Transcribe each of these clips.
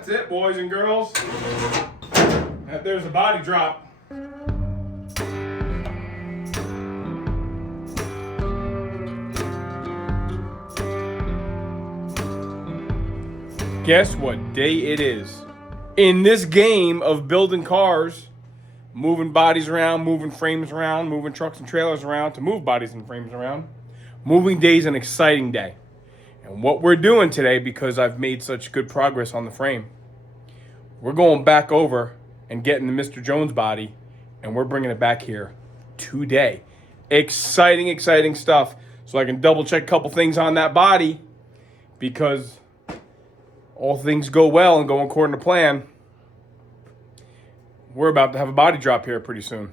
That's it, boys and girls. There's a body drop. Guess what day it is? In this game of building cars, moving bodies around, moving frames around, moving trucks and trailers around to move bodies and frames around, moving day is an exciting day. And what we're doing today, because I've made such good progress on the frame, we're going back over and getting the Mr. Jones body, and we're bringing it back here today. Exciting, exciting stuff. So I can double check a couple things on that body, because all things go well and go according to plan, we're about to have a body drop here pretty soon.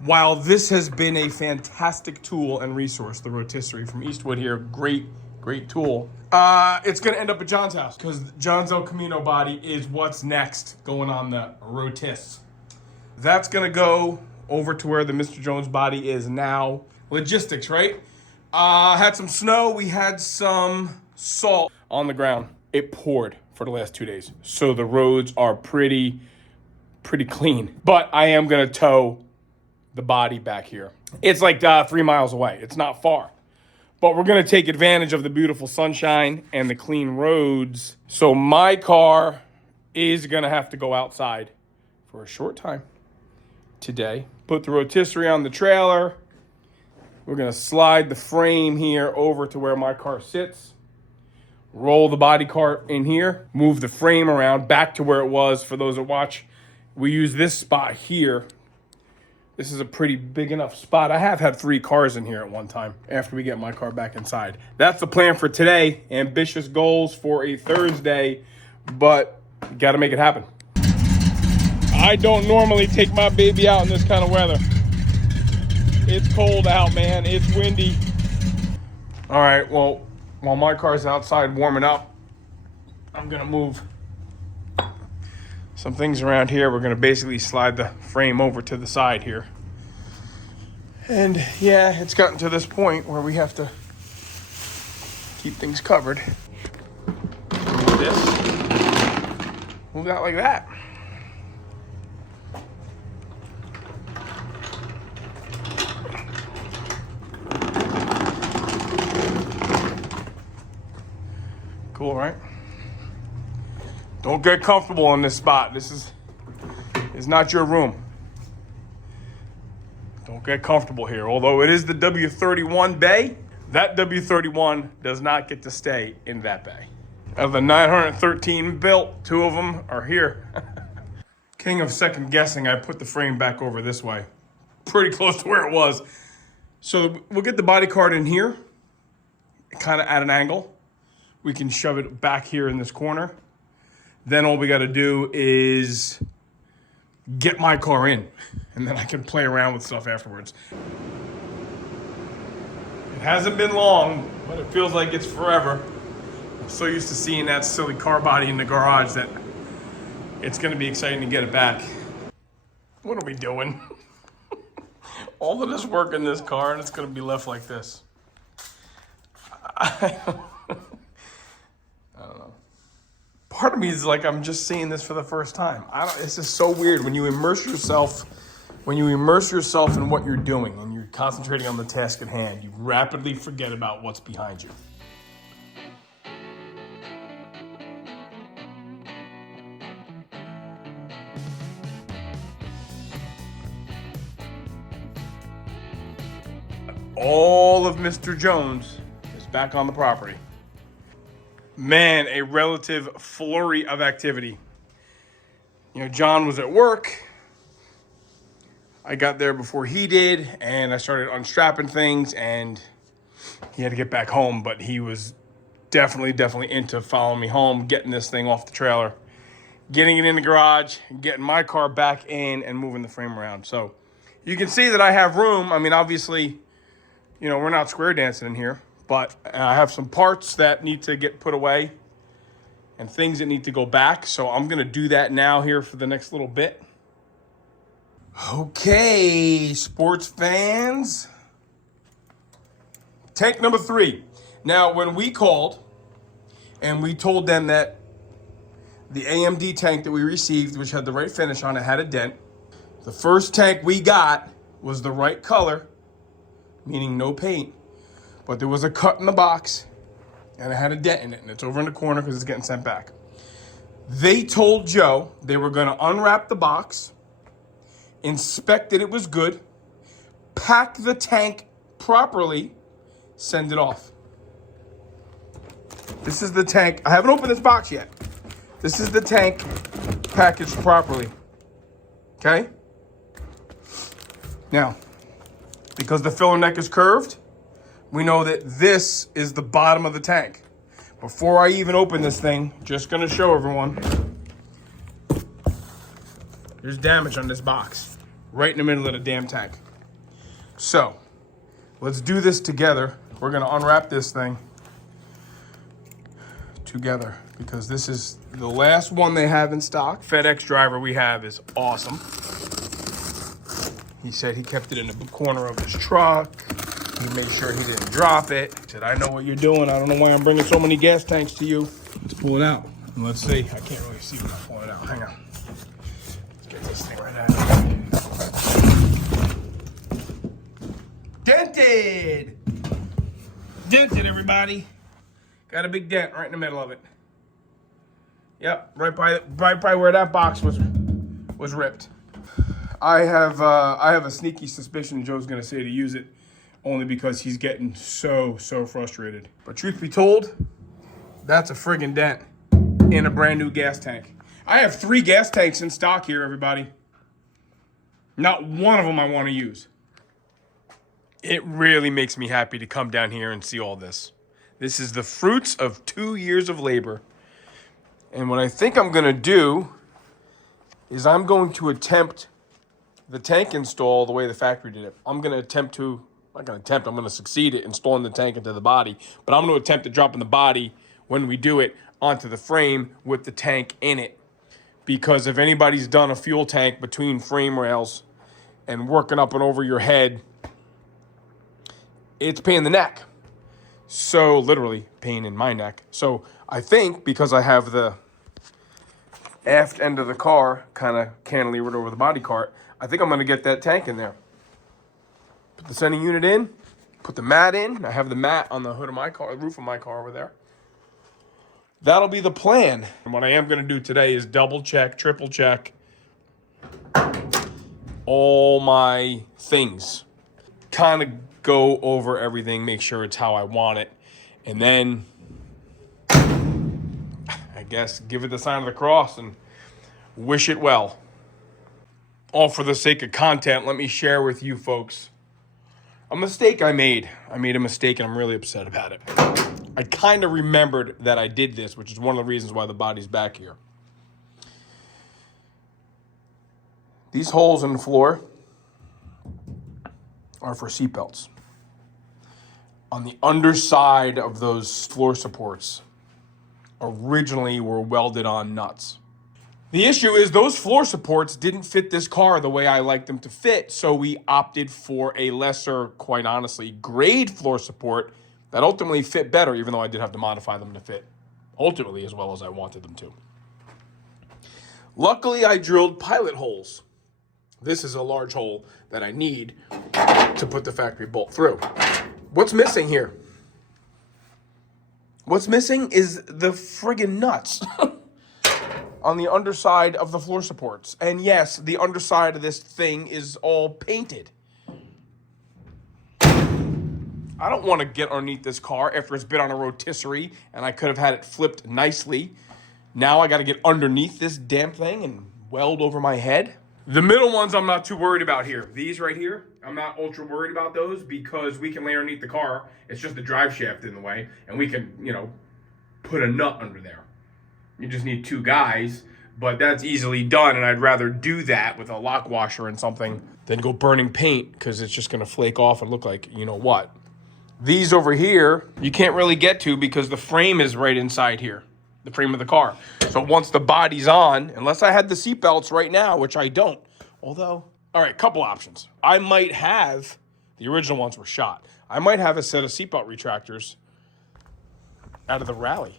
While this has been a fantastic tool and resource, the rotisserie from Eastwood here, great tool. It's gonna end up at John's house because John's El Camino body is what's next going on the rotis. That's gonna go over to where the Mr. Jones body is now. Logistics, right? Had some snow, we had some salt on the ground. It poured for the last 2 days, so the roads are pretty clean. But I am gonna tow the body back here. It's like 3 miles away. It's not far. But we're gonna take advantage of the beautiful sunshine and the clean roads. So my car is gonna have to go outside for a short time today. Put the rotisserie on the trailer. We're gonna slide the frame here over to where my car sits. Roll the body cart in here, move the frame around back to where it was. For those that watch, we use this spot here. This is a pretty big enough spot. I have had 3 cars in here at one time after we get my car back inside. That's the plan for today. Ambitious goals for a Thursday, but got to make it happen. I don't normally take my baby out in this kind of weather. It's cold out, man. It's windy. All right, well, while my car's outside warming up, I'm gonna move some things around here. We're gonna basically slide the frame over to the side here. And yeah, it's gotten to this point where we have to keep things covered. Move this, move that like that. Cool, right? Don't get comfortable in this spot. This is not your room. Don't get comfortable here. Although it is the W31 bay, that W31 does not get to stay in that bay. Out of the 913 built, 2 of them are here. King of second guessing, I put the frame back over this way. Pretty close to where it was. So we'll get the body cart in here, kind of at an angle. We can shove it back here in this corner. Then all we got to do is get my car in, and then I can play around with stuff afterwards. It hasn't been long, but it feels like it's forever. I'm so used to seeing that silly car body in the garage that it's going to be exciting to get it back. What are we doing? All of this work in this car, and it's going to be left like this. I don't know. Part of me is like, I'm just seeing this for the first time. It's just so weird when you immerse yourself in what you're doing and you're concentrating on the task at hand, you rapidly forget about what's behind you. All of Mr. Jones is back on the property. Man, a relative flurry of activity. You know, John was at work. I got there before he did, and I started unstrapping things, and he had to get back home, but he was definitely into following me home, getting this thing off the trailer, getting it in the garage, getting my car back in, and moving the frame around. So you can see that I have room. I mean, obviously, you know, we're not square dancing in here, but I have some parts that need to get put away and things that need to go back. So I'm going to do that now here for the next little bit. Okay, sports fans. Take number 3. Now, when we called and we told them that The AMD tank that we received, which had the right finish on it, had a dent. The first tank we got was the right color, meaning no paint, but there was a cut in the box and it had a dent in it, and it's over in the corner because it's getting sent back. They told Joe they were going to unwrap the box, inspect it was good, pack the tank properly, send it off. This is the tank. I haven't opened this box yet. This is the tank packaged properly. Okay? Now, because the filler neck is curved, we know that this is the bottom of the tank. Before I even open this thing, just gonna show everyone, there's damage on this box, right in the middle of the damn tank. So, let's do this together. We're gonna unwrap this thing together because this is the last one they have in stock. FedEx driver we have is awesome. He said he kept it in the corner of his truck. He made sure he didn't drop it. He said, I know what you're doing. I don't know why I'm bringing so many gas tanks to you. Let's pull it out. And let's see. I can't really see when I pull it out. Hang on. Let's get this thing right out of here. Dented! Dented, everybody. Got a big dent right in the middle of it. Yep, right by where that box was ripped. I have a sneaky suspicion Joe's gonna say to use it, only because he's getting so frustrated. But truth be told, that's a friggin' dent in a brand new gas tank. I have 3 gas tanks in stock here, everybody. Not one of them I want to use. It really makes me happy to come down here and see all this. This is the fruits of 2 years of labor. And what I think I'm gonna do is I'm going to attempt the tank install the way the factory did it. I'm gonna succeed at installing the tank into the body, but I'm gonna attempt to drop in the body when we do it onto the frame with the tank in it. Because if anybody's done a fuel tank between frame rails and working up and over your head, it's a pain in the neck. So literally pain in my neck. So I think because I have the aft end of the car kind of cantilevered over the body cart, I think I'm gonna get that tank in there. Put the sending unit in, put the mat in. I have the mat on the hood of my car, the roof of my car over there. That'll be the plan. And what I am gonna do today is double check, triple check all my things. Kind of go over everything, make sure it's how I want it. And then, I guess, give it the sign of the cross and wish it well. All for the sake of content, let me share with you folks a mistake I made. I made a mistake and I'm really upset about it. I kind of remembered that I did this, which is one of the reasons why the body's back here. These holes in the floor are for seatbelts. On the underside of those floor supports originally were welded on nuts. The issue is those floor supports didn't fit this car the way I like them to fit, so we opted for a lesser, quite honestly, grade floor support that ultimately fit better, even though I did have to modify them to fit ultimately as well as I wanted them to. Luckily, I drilled pilot holes. This is a large hole that I need to put the factory bolt through. What's missing here? What's missing is the friggin' nuts on the underside of the floor supports. And yes, the underside of this thing is all painted. I don't want to get underneath this car after it's been on a rotisserie and I could have had it flipped nicely. Now I got to get underneath this damn thing and weld over my head. The middle ones I'm not too worried about here. These right here, I'm not ultra worried about those because we can lay underneath the car. It's just the drive shaft in the way and we can, put a nut under there. You just need 2 guys, but that's easily done, and I'd rather do that with a lock washer and something than go burning paint because it's just going to flake off and look like you know what. These over here, you can't really get to because the frame is right inside here, the frame of the car. So once the body's on, unless I had the seatbelts right now, which I don't, although, all right, couple options. I might have, the original ones were shot. I might have a set of seatbelt retractors out of the Rally.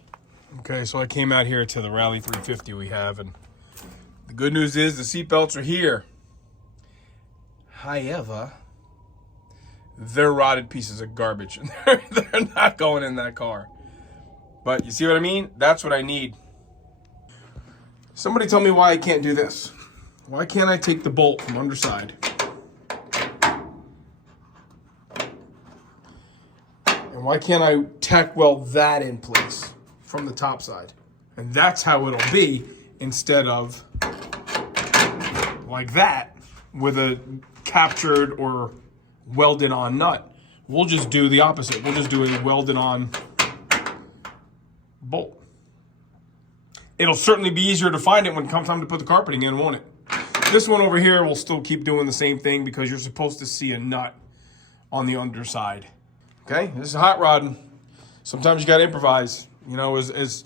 Okay, so I came out here to the Rally 350 we have, and the good news is the seatbelts are here. However, they're rotted pieces of garbage. They're not going in that car. But you see what I mean? That's what I need. Somebody tell me why I can't do this. Why can't I take the bolt from underside and why can't I tack weld that in place from the top side? And that's how it'll be instead of like that with a captured or welded on nut. We'll just do the opposite. We'll just do a welded on bolt. It'll certainly be easier to find it when it comes time to put the carpeting in, won't it? This one over here will still keep doing the same thing because you're supposed to see a nut on the underside. Okay, this is hot rodding. Sometimes you gotta improvise. You know, as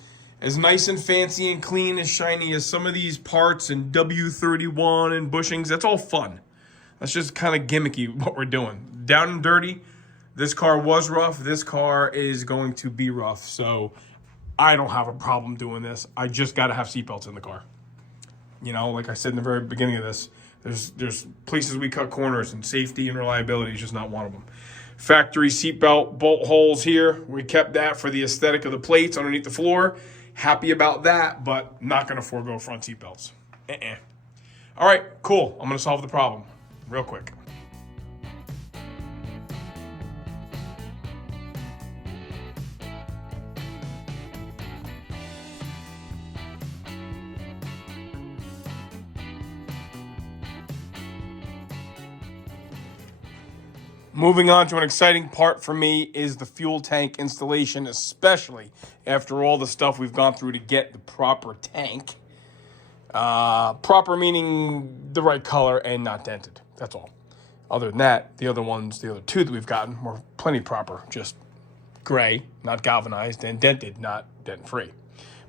nice and fancy and clean and shiny as some of these parts and W31 and bushings, that's all fun. That's just kind of gimmicky what we're doing. Down and dirty, this car was rough. This car is going to be rough. So I don't have a problem doing this. I just gotta have seatbelts in the car. You know, like I said in the very beginning of this, there's places we cut corners, and safety and reliability is just not one of them. Factory seatbelt bolt holes here. We kept that for the aesthetic of the plates underneath the floor. Happy about that, but not going to forego front seatbelts. All right, cool. I'm going to solve the problem real quick. Moving on to an exciting part for me is the fuel tank installation, especially after all the stuff we've gone through to get the proper tank. Proper meaning the right color and not dented. That's all. Other than that, the other two that we've gotten were plenty proper. Just gray, not galvanized, and dented, not dent-free.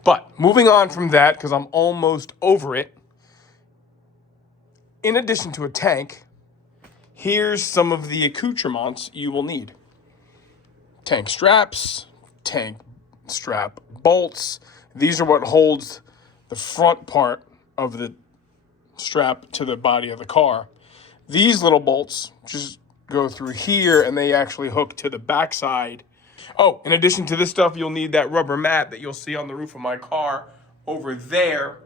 But moving on from that, because I'm almost over it, in addition to a tank, here's some of the accoutrements you will need. Tank straps, tank strap bolts. These are what holds the front part of the strap to the body of the car. These little bolts just go through here and they actually hook to the backside. Oh, in addition to this stuff, you'll need that rubber mat that you'll see on the roof of my car over there.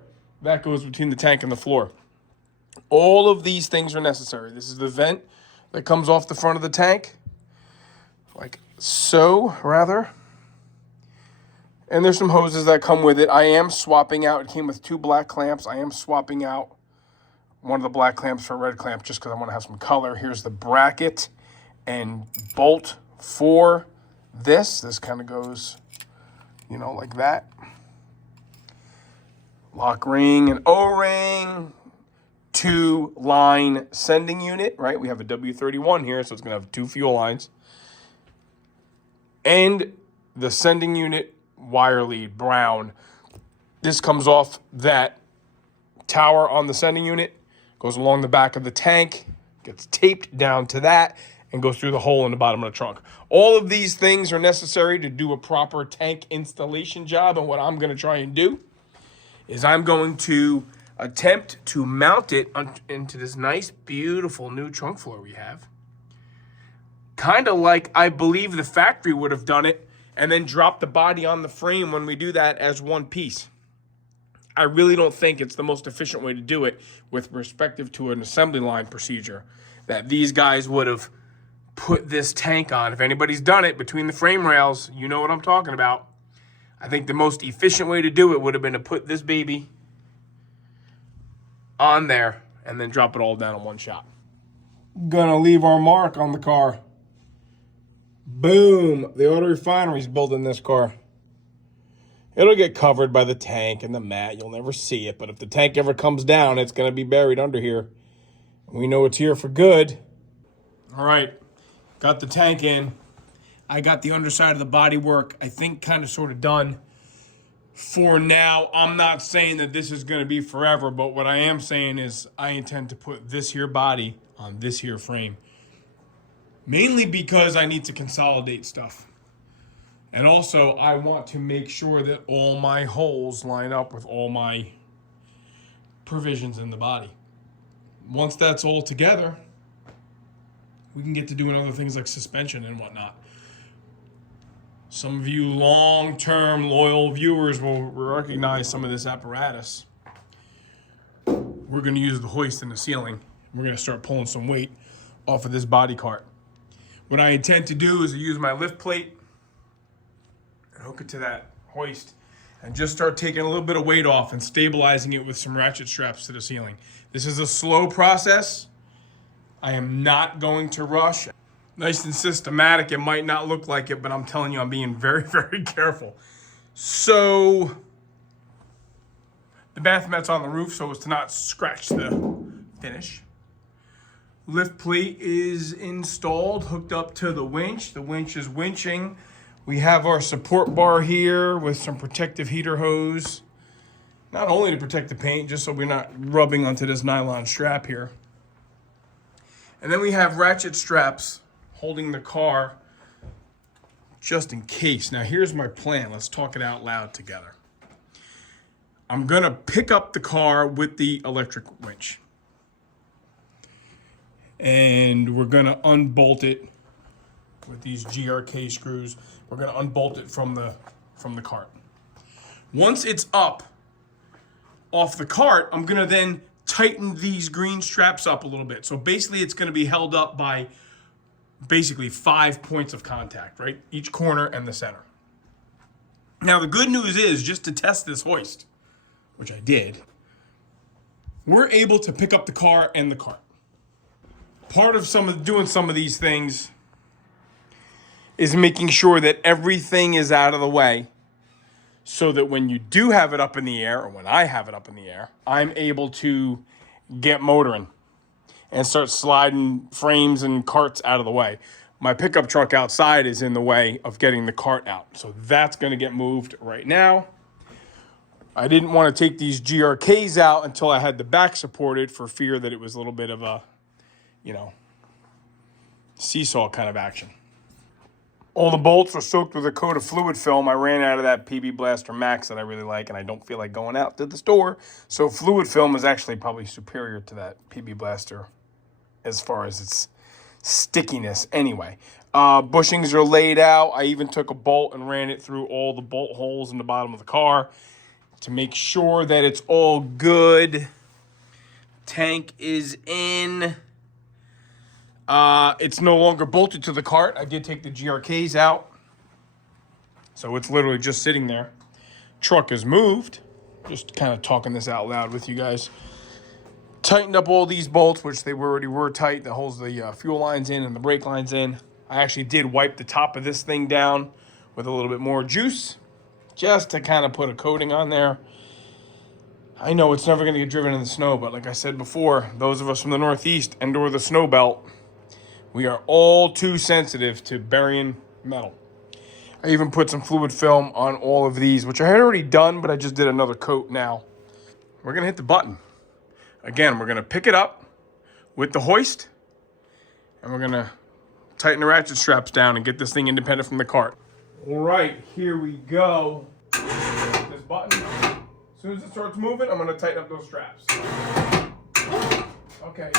That goes between the tank and the floor. All of these things are necessary. This is the vent that comes off the front of the tank, like so, rather. And there's some hoses that come with it. I am swapping out. It came with 2 black clamps. I am swapping out one of the black clamps for a red clamp just because I want to have some color. Here's the bracket and bolt for this. This kind of goes, you know, like that. Lock ring and O-ring. 2-line sending unit, right? We have a W31 here, so it's going to have 2 fuel lines. And the sending unit wire lead, brown. This comes off that tower on the sending unit, goes along the back of the tank, gets taped down to that, and goes through the hole in the bottom of the trunk. All of these things are necessary to do a proper tank installation job, and what I'm going to try and do is I'm going to attempt to mount it into this nice, beautiful new trunk floor we have. Kind of like I believe the factory would have done it, and then drop the body on the frame when we do that as one piece. I really don't think it's the most efficient way to do it with respective to an assembly line procedure that these guys would have put this tank on. If anybody's done it between the frame rails, you know what I'm talking about. I think the most efficient way to do it would have been to put this baby on there and then drop it all down in one shot. Gonna leave our mark on the car. Boom, the auto refinery's building this car. It'll get covered by the tank and the mat. You'll never see it, but if the tank ever comes down, it's gonna be buried under here. We know it's here for good. All right, got the tank in. I got the underside of the body work, I think, kind of sort of done. For now, I'm not saying that this is going to be forever, but what I am saying is I intend to put this here body on this here frame. Mainly because I need to consolidate stuff. And also, I want to make sure that all my holes line up with all my provisions in the body. Once that's all together, we can get to doing other things like suspension and whatnot. Some of you long-term loyal viewers will recognize some of this apparatus. We're going to use the hoist in the ceiling. We're going to start pulling some weight off of this body cart. What I intend to do is use my lift plate and hook it to that hoist and just start taking a little bit of weight off and stabilizing it with some ratchet straps to the ceiling. This is a slow process. I am not going to rush. Nice and systematic. It might not look like it, but I'm telling you, I'm being very, very careful. So the bath mat's on the roof so as to not scratch the finish. Lift plate is installed, hooked up to the winch. The winch is winching. We have our support bar here with some protective heater hose. Not only to protect the paint, just so we're not rubbing onto this nylon strap here. And then we have ratchet straps holding the car just in case. Now here's my plan. Let's talk it out loud together. I'm gonna pick up the car with the electric winch. And we're gonna unbolt it with these GRK screws. We're gonna unbolt it from the cart. Once it's up off the cart, I'm gonna then tighten these green straps up a little bit. So basically it's gonna be held up by basically 5 points of contact, right? Each corner and the center. Now the good news is, just to test this hoist, which I did, we're able to pick up the car and the cart. Part of doing some of these things is making sure that everything is out of the way so that when you do have it up in the air, or when I have it up in the air, I'm able to get motoring and start sliding frames and carts out of the way. My pickup truck outside is in the way of getting the cart out. So that's gonna get moved right now. I didn't want to take these GRKs out until I had the back supported for fear that it was a little bit of a, seesaw kind of action. All the bolts are soaked with a coat of fluid film. I ran out of that PB Blaster Max that I really like, and I don't feel like going out to the store. So fluid film is actually probably superior to that PB Blaster as far as its stickiness anyway. Bushings are laid out. I even took a bolt and ran it through all the bolt holes in the bottom of the car to make sure that it's all good. Tank is in. It's no longer bolted to the cart. I did take the GRKs out. So it's literally just sitting there. Truck is moved. Just kind of talking this out loud with you guys. Tightened up all these bolts, which they already were tight. That holds the fuel lines in and the brake lines in. I actually did wipe the top of this thing down with a little bit more juice, just to kind of put a coating on there. I know it's never going to get driven in the snow, but like I said before, those of us from the Northeast and/or the snow belt, we are all too sensitive to burying metal. I even put some fluid film on all of these, which I had already done, but I just did another coat now. We're going to hit the button. Again, we're going to pick it up with the hoist, and we're going to tighten the ratchet straps down and get this thing independent from the cart. All right, here we go. This button. As soon as it starts moving, I'm going to tighten up those straps. Okay.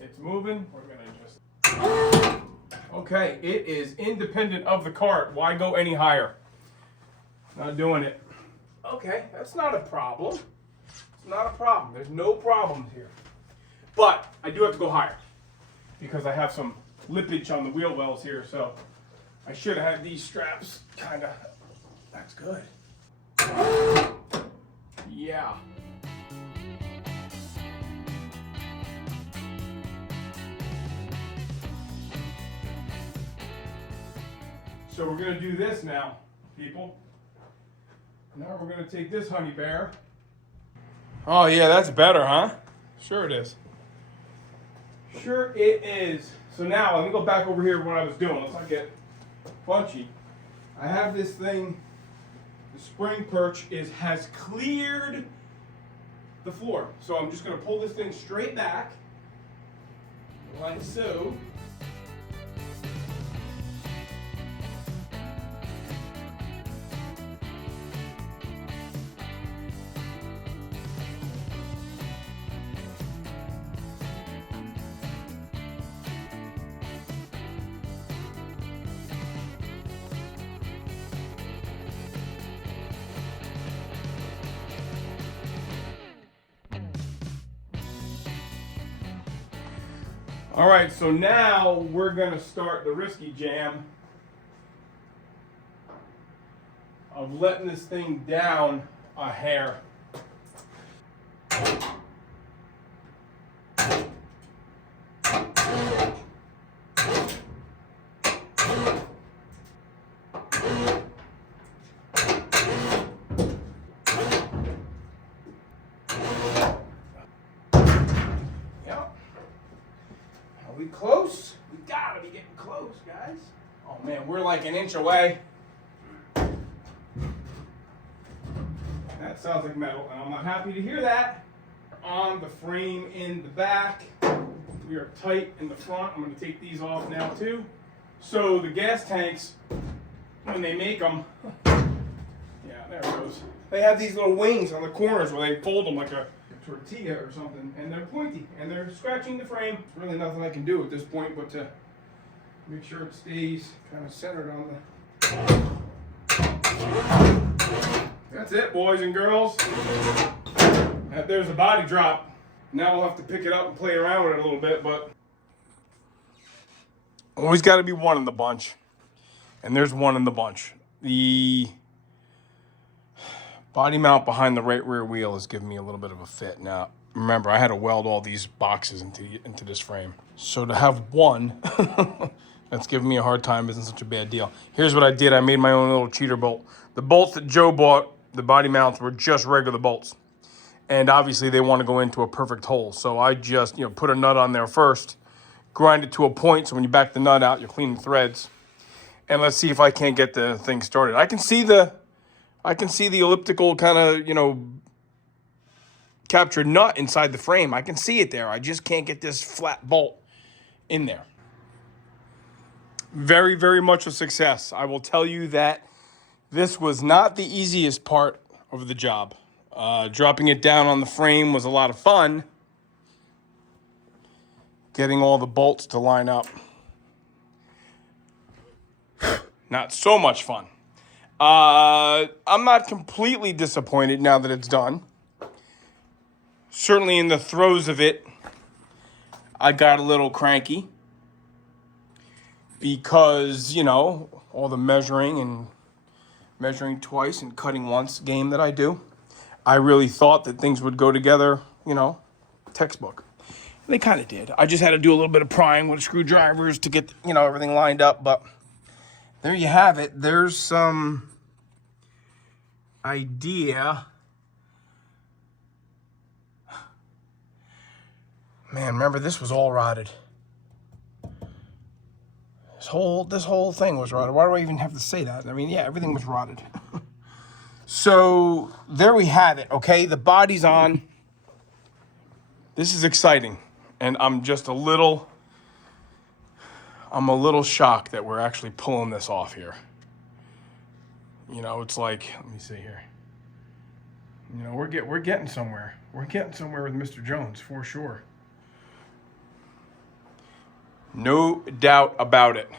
It's moving. We're going to just... Okay, it is independent of the cart. Why go any higher? Not doing it. Okay, that's not a problem. It's not a problem. There's no problems here. But I do have to go higher because I have some lippage on the wheel wells here, so I should have had these straps kind of... That's good. Yeah. So we're going to do this now, people. Now we're going to take this honey bear. Oh yeah, that's better, huh? Sure it is. Sure it is. So now, let me go back over here to what I was doing. Let's not get punchy. I have this thing, the spring perch has cleared the floor. So I'm just going to pull this thing straight back, like so. All right, so now we're gonna start the risky jam of letting this thing down a hair. Are we close? We gotta be getting close, guys. Oh man, we're like an inch away. That sounds like metal, and I'm not happy to hear that. On the frame in the back. We are tight in the front. I'm going to take these off now too. So the gas tanks, when they make them, yeah, there it goes. They have these little wings on the corners where they fold them like a tortilla or something, and they're pointy, and they're scratching the frame. There's really nothing I can do at this point but to make sure it stays kind of centered on the... That's it, boys and girls. There's a body drop. Now we'll have to pick it up and play around with it a little bit, but always got to be one in the bunch. And there's one in the bunch. The body mount behind the right rear wheel is giving me a little bit of a fit. Now, remember, I had to weld all these boxes into this frame. So to have one that's giving me a hard time isn't such a bad deal. Here's what I did. I made my own little cheater bolt. The bolts that Joe bought, the body mounts, were just regular bolts. And obviously they want to go into a perfect hole. So I just, put a nut on there first, grind it to a point. So when you back the nut out, you're cleaning threads. And let's see if I can't get the thing started. I can see the elliptical kind of, captured nut inside the frame. I can see it there. I just can't get this flat bolt in there. Very, very much a success. I will tell you that this was not the easiest part of the job. Dropping it down on the frame was a lot of fun. Getting all the bolts to line up, not so much fun. I'm not completely disappointed now that it's done. Certainly in the throes of it, I got a little cranky because, all the measuring twice and cutting once game that I do. I really thought that things would go together, textbook. And they kind of did. I just had to do a little bit of prying with screwdrivers to get, everything lined up. But there you have it. There's some idea. Man, remember, this was all rotted. This whole thing was rotted. Why do I even have to say that? I mean, yeah, everything was rotted. So there we have it, okay? The body's on. This is exciting. And I'm a little shocked that we're actually pulling this off here. It's like, let me see here. We're getting somewhere. We're getting somewhere with Mr. Jones, for sure. No doubt about it. I'm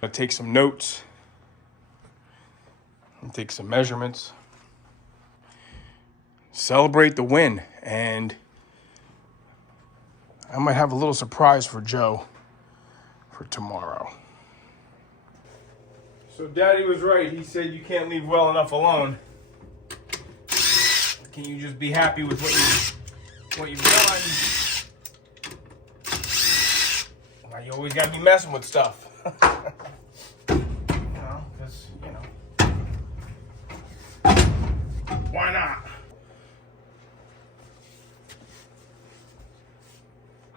gonna take some notes. And take some measurements, celebrate the win, and I might have a little surprise for Joe for tomorrow. So Daddy was right. He said you can't leave well enough alone. Can you just be happy with what you've done? Now you always gotta be messing with stuff. Why not?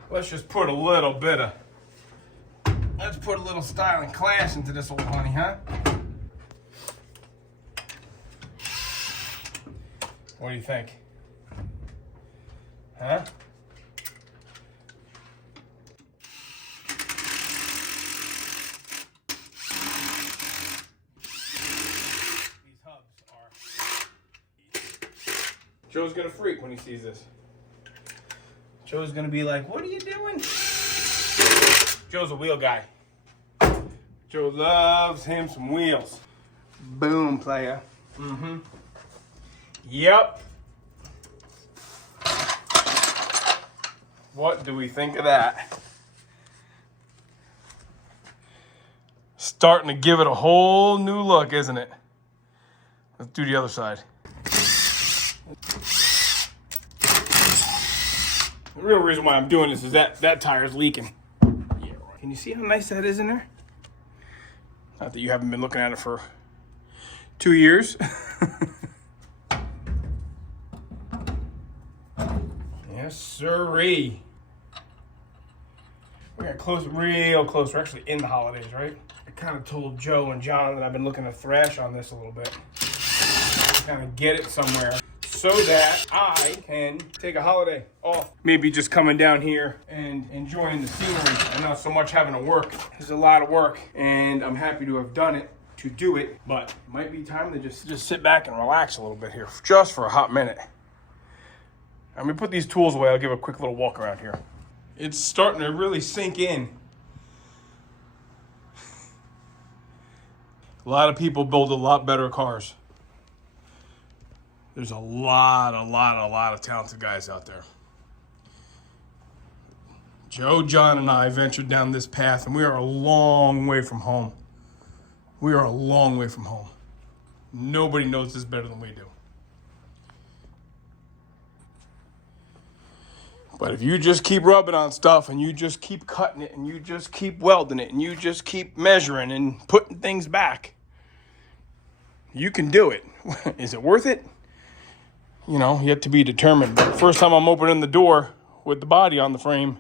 Let's just put a little style and class into this old honey, huh? What do you think? Huh? Joe's gonna freak when he sees this. Joe's gonna be like, what are you doing? Joe's a wheel guy. Joe loves him some wheels. Boom, player. Mm-hmm. Yep. What do we think of that? Starting to give it a whole new look, isn't it? Let's do the other side. The real reason why I'm doing this is that tire's leaking. Yeah, right. Can you see how nice that is in there? Not that you haven't been looking at it for 2 years. Yes, sirree. We're getting close, real close. We're actually in the holidays, right? I kind of told Joe and John that I've been looking to thrash on this a little bit. Kind of get it somewhere so that I can take a holiday off. Maybe just coming down here and enjoying the scenery and not so much having to work. It's a lot of work and I'm happy to have done it, to do it, but it might be time to just sit back and relax a little bit here, just for a hot minute. I'm gonna put these tools away. I'll give a quick little walk around here. It's starting to really sink in. A lot of people build a lot better cars. There's a lot of talented guys out there. Joe, John, and I ventured down this path, and we are a long way from home. We are a long way from home. Nobody knows this better than we do. But if you just keep rubbing on stuff and you just keep cutting it and you just keep welding it and you just keep measuring and putting things back, you can do it. Is it worth it? You know, yet to be determined. But first time I'm opening the door with the body on the frame.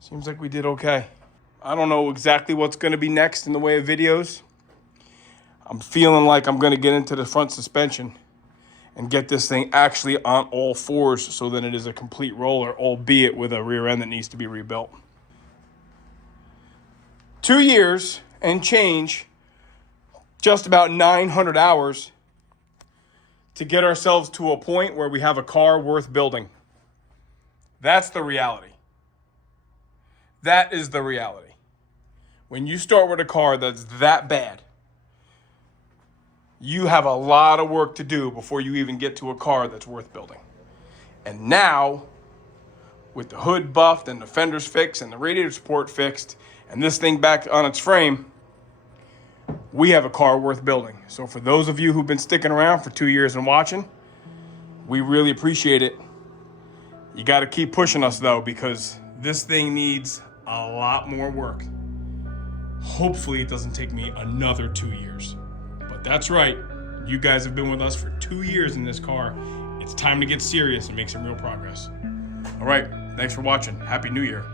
Seems like we did okay. I don't know exactly what's going to be next in the way of videos. I'm feeling like I'm going to get into the front suspension and get this thing actually on all fours so that it is a complete roller, albeit with a rear end that needs to be rebuilt. 2 years and change, just about 900 hours to get ourselves to a point where we have a car worth building. That's the reality. That is the reality. When you start with a car that's that bad, you have a lot of work to do before you even get to a car that's worth building. And now, with the hood buffed and the fenders fixed and the radiator support fixed and this thing back on its frame, we have a car worth building. So for those of you who've been sticking around for 2 years and watching, we really appreciate it. You got to keep pushing us though, because this thing needs a lot more work. Hopefully it doesn't take me another 2 years. But that's right, you guys have been with us for 2 years in this car. It's time to get serious and make some real progress. All right, thanks for watching. Happy New Year.